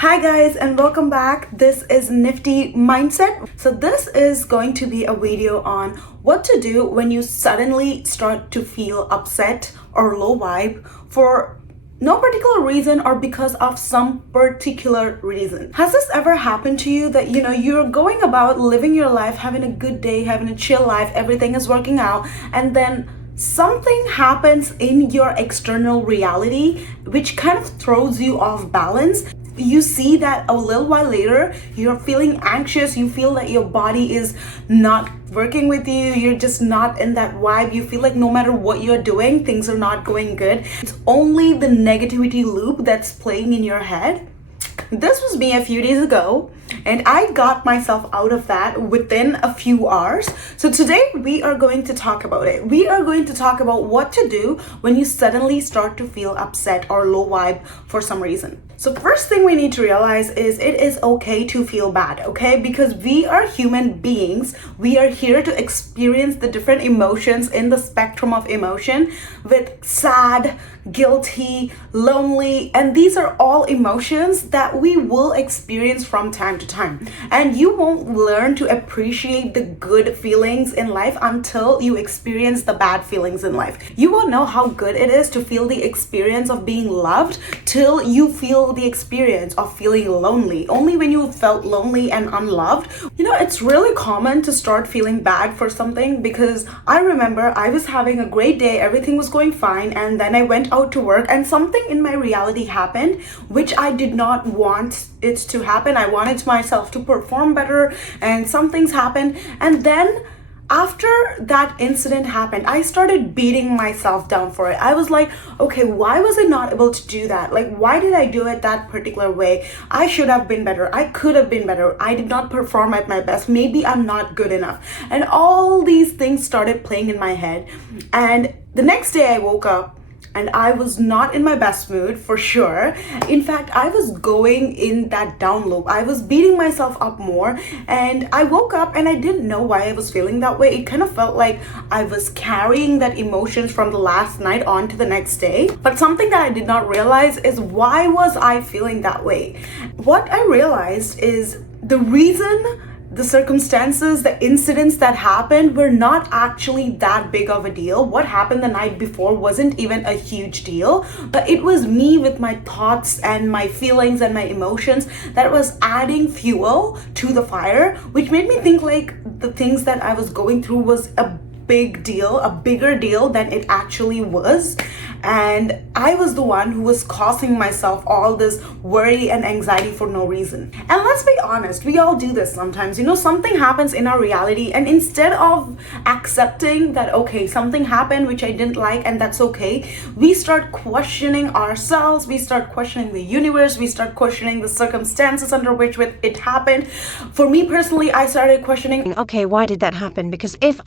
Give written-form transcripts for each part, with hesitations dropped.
Hi guys, and welcome back. This is Nifty Mindset. So this is going to be a video on what to do when you suddenly start to feel upset or low vibe for no particular reason or because of some particular reason. Has this ever happened to you that you're going about living your life, having a good day, having a chill life, everything is working out, and then something happens in your external reality which kind of throws you off balance? You see that a little while later, you're feeling anxious, you feel that your body is not working with you, you're just not in that vibe, you feel like no matter what you're doing, things are not going good. It's only the negativity loop that's playing in your head. This was me a few days ago, and I got myself out of that within a few hours. So today we are going to talk about it. We are going to talk about what to do when you suddenly start to feel upset or low vibe for some reason. So first thing we need to realize is it is okay to feel bad, okay? Because we are human beings. We are here to experience the different emotions in the spectrum of emotion, with sad, guilty, lonely, and these are all emotions that we will experience from time to time. And you won't learn to appreciate the good feelings in life until you experience the bad feelings in life. You won't know how good it is to feel the experience of being loved till you feel the experience of feeling lonely. Only when you felt lonely and unloved. It's really common to start feeling bad for something, because I remember I was having a great day, everything was going fine, and then I went out to work and something in my reality happened which I did not want it to happen. I wanted myself to perform better, and some things happened, and then after that incident happened, I started beating myself down for it. I was like, okay, why was I not able to do that? Like, why did I do it that particular way? I should have been better. I could have been better. I did not perform at my best. Maybe I'm not good enough. And all these things started playing in my head. And the next day I woke up and I was not in my best mood, for sure. In fact, I was going in that down loop. I was beating myself up more, and I woke up and I didn't know why I was feeling that way. It kind of felt like I was carrying that emotions from the last night on to the next day. But something that I did not realize is, why was I feeling that way? What I realized is the reason, the circumstances, the incidents that happened were not actually that big of a deal. What happened the night before wasn't even a huge deal, but it was me with my thoughts and my feelings and my emotions that was adding fuel to the fire, which made me think like the things that I was going through was a big deal, a bigger deal than it actually was. And I was the one who was causing myself all this worry and anxiety for no reason. And let's be honest, we all do this sometimes. Something happens in our reality, and instead of accepting that, okay, something happened which I didn't like and that's okay, we start questioning ourselves, we start questioning the universe, we start questioning the circumstances under which it happened. For me personally, I started questioning, okay, why did that happen? Because if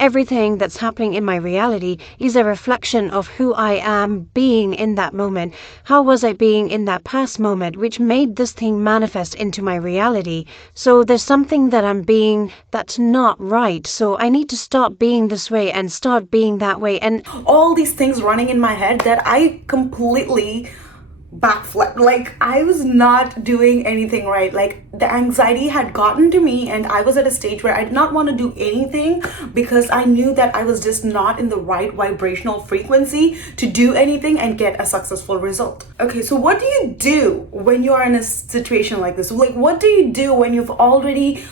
everything that's happening in my reality is a reflection of who I am being in that moment. How was I being in that past moment, which made this thing manifest into my reality? So there's something that I'm being that's not right. So I need to stop being this way and start being that way. And all these things running in my head that I completely backflipped. Like, I was not doing anything right. Like, the anxiety had gotten to me, and I was at a stage where I did not want to do anything because I knew that I was just not in the right vibrational frequency to do anything and get a successful result. Okay, so what do you do when you are in a situation like this? Like, what do you do when you've already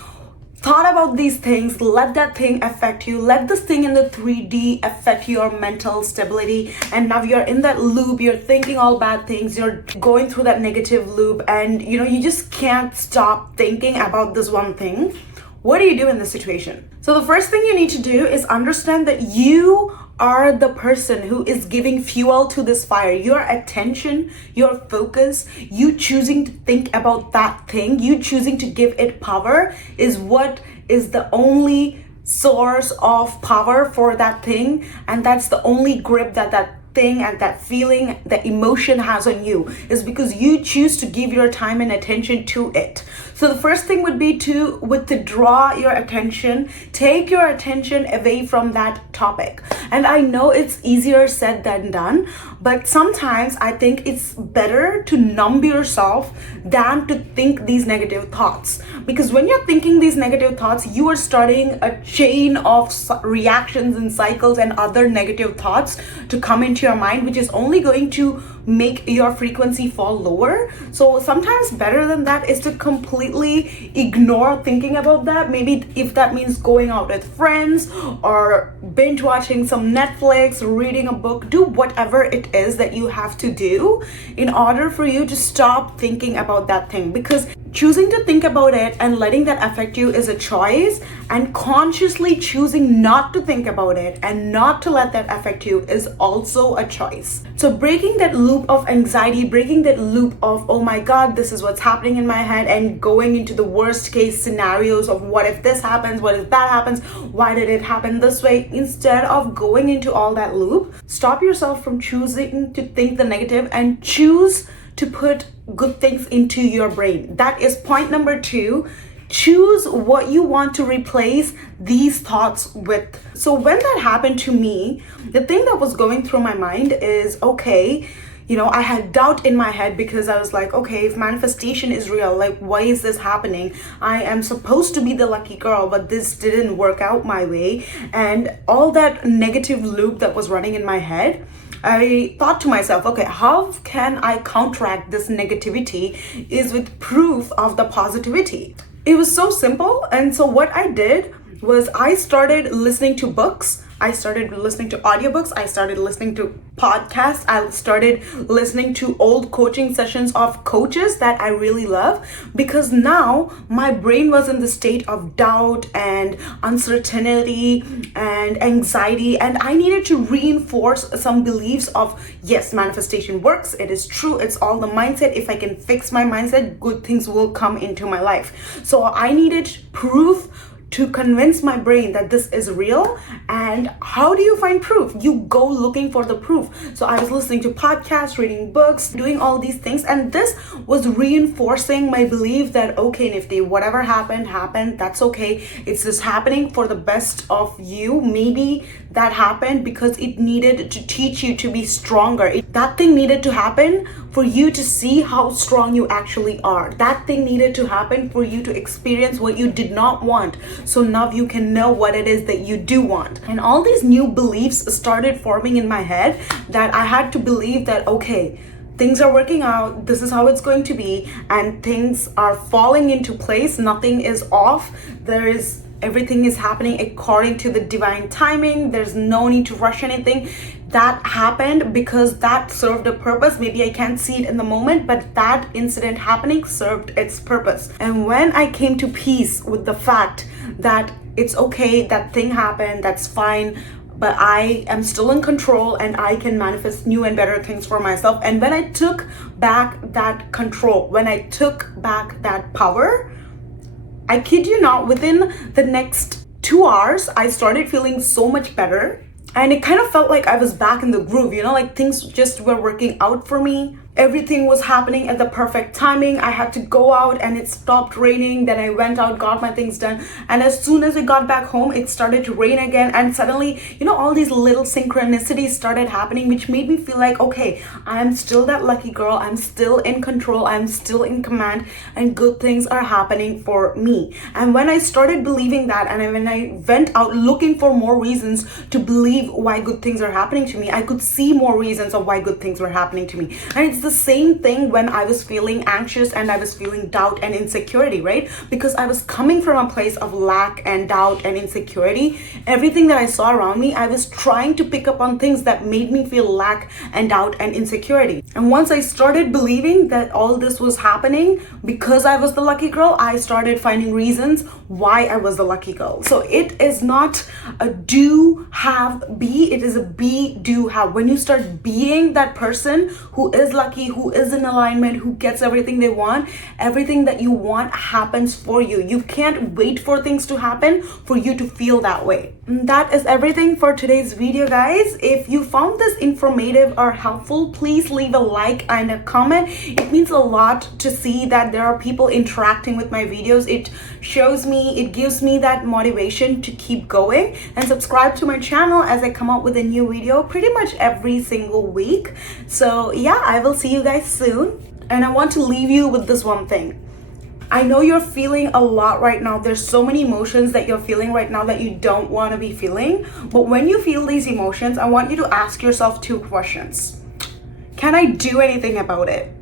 thought about these things, let that thing affect you, let this thing in the 3D affect your mental stability, and now you're in that loop, you're thinking all bad things, you're going through that negative loop, and you just can't stop thinking about this one thing? What do you do in this situation? So the first thing you need to do is understand that you are the person who is giving fuel to this fire. Your attention, your focus, you choosing to think about that thing, you choosing to give it power is what is the only source of power for that thing. And that's the only grip that thing and that feeling, that emotion has on you, is because you choose to give your time and attention to it. So the first thing would be to withdraw your attention, take your attention away from that topic. And I know it's easier said than done, But sometimes I think it's better to numb yourself than to think these negative thoughts. Because when you're thinking these negative thoughts, you are starting a chain of reactions and cycles and other negative thoughts to come into your mind, which is only going to make your frequency fall lower. So sometimes better than that is to completely ignore thinking about that. Maybe if that means going out with friends or binge watching some Netflix, reading a book, do whatever it is that you have to do in order for you to stop thinking about that thing. Because choosing to think about it and letting that affect you is a choice, and consciously choosing not to think about it and not to let that affect you is also a choice. So breaking that loop of anxiety, breaking that loop of, oh my God, this is what's happening in my head, and going into the worst case scenarios of what if this happens, what if that happens, why did it happen this way? Instead of going into all that loop, stop yourself from choosing to think the negative and choose to put good things into your brain. That is point number 2. Choose what you want to replace these thoughts with. So when that happened to me, the thing that was going through my mind is, okay, I had doubt in my head because I was like, okay, if manifestation is real, like, why is this happening? I am supposed to be the lucky girl, but this didn't work out my way. And all that negative loop that was running in my head, I thought to myself, okay, how can I counteract this negativity is with proof of the positivity. It was so simple. And so what I did was I started listening to books. I started listening to audiobooks. I started listening to podcasts. I started listening to old coaching sessions of coaches that I really love, because now my brain was in the state of doubt and uncertainty and anxiety, and I needed to reinforce some beliefs of, yes, manifestation works. It is true. It's all the mindset. If I can fix my mindset, good things will come into my life. So I needed proof to convince my brain that this is real. And how do you find proof? You go looking for the proof. So I was listening to podcasts, reading books, doing all these things, and this was reinforcing my belief that, okay, Nifty, whatever happened, that's okay. It's just happening for the best of you. Maybe that happened because it needed to teach you to be stronger. That thing needed to happen for you to see how strong you actually are. That thing needed to happen for you to experience what you did not want. So now you can know what it is that you do want. And all these new beliefs started forming in my head that I had to believe that, okay, things are working out, this is how it's going to be, and things are falling into place. Nothing is off. Everything is happening according to the divine timing. There's no need to rush anything. That happened because that served a purpose. Maybe I can't see it in the moment, but that incident happening served its purpose. And when I came to peace with the fact that it's okay, that thing happened, that's fine, but I am still in control and I can manifest new and better things for myself. And when I took back that control, when I took back that power, I kid you not, within the next 2 hours, I started feeling so much better. And it kind of felt like I was back in the groove, like things just were working out for me. Everything was happening at the perfect timing. I had to go out and it stopped raining. Then I went out, got my things done. And as soon as I got back home, it started to rain again. And suddenly, all these little synchronicities started happening, which made me feel like, okay, I'm still that lucky girl. I'm still in control. I'm still in command, and good things are happening for me. And when I started believing that, and when I went out looking for more reasons to believe why good things are happening to me, I could see more reasons of why good things were happening to me. And it's the same thing when I was feeling anxious and I was feeling doubt and insecurity, right? Because I was coming from a place of lack and doubt and insecurity. Everything that I saw around me, I was trying to pick up on things that made me feel lack and doubt and insecurity. And once I started believing that all this was happening because I was the lucky girl, I started finding reasons why I was the lucky girl. So it is not a do, have, be. It is a be, do, have. When you start being that person who is lucky happy-go-lucky, who is in alignment, who gets everything they want. Everything that you want happens for you. You can't wait for things to happen for you to feel that way. And that is everything for today's video, guys. If you found this informative or helpful, please leave a like and a comment. It means a lot to see that there are people interacting with my videos. It shows me, it gives me that motivation to keep going. And subscribe to my channel as I come out with a new video pretty much every single week. So yeah, I will see you guys soon. And I want to leave you with this one thing. I know you're feeling a lot right now. There's so many emotions that you're feeling right now that you don't want to be feeling. But when you feel these emotions, I want you to ask yourself 2 questions. Can I do anything about it?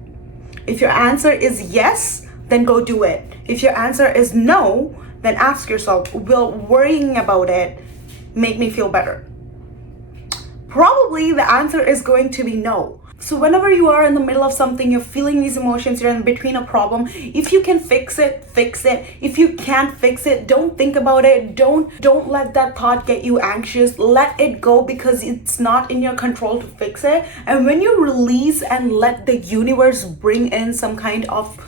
If your answer is yes, then go do it. If your answer is no, then ask yourself, will worrying about it make me feel better? Probably the answer is going to be no. So whenever you are in the middle of something, you're feeling these emotions, you're in between a problem, if you can fix it, fix it. If you can't fix it, don't think about it. Don't let that thought get you anxious. Let it go, because it's not in your control to fix it. And when you release and let the universe bring in some kind of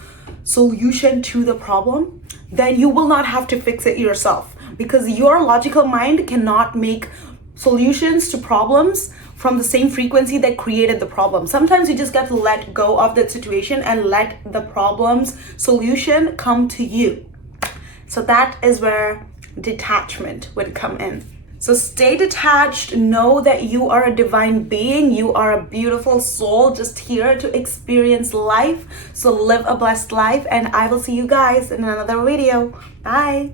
solution to the problem, then you will not have to fix it yourself, because your logical mind cannot make solutions to problems from the same frequency that created the problem. Sometimes you just got to let go of that situation and let the problem's solution come to you. So that is where detachment would come in. So stay detached. Know that you are a divine being. You are a beautiful soul just here to experience life. So live a blessed life, and I will see you guys in another video. Bye.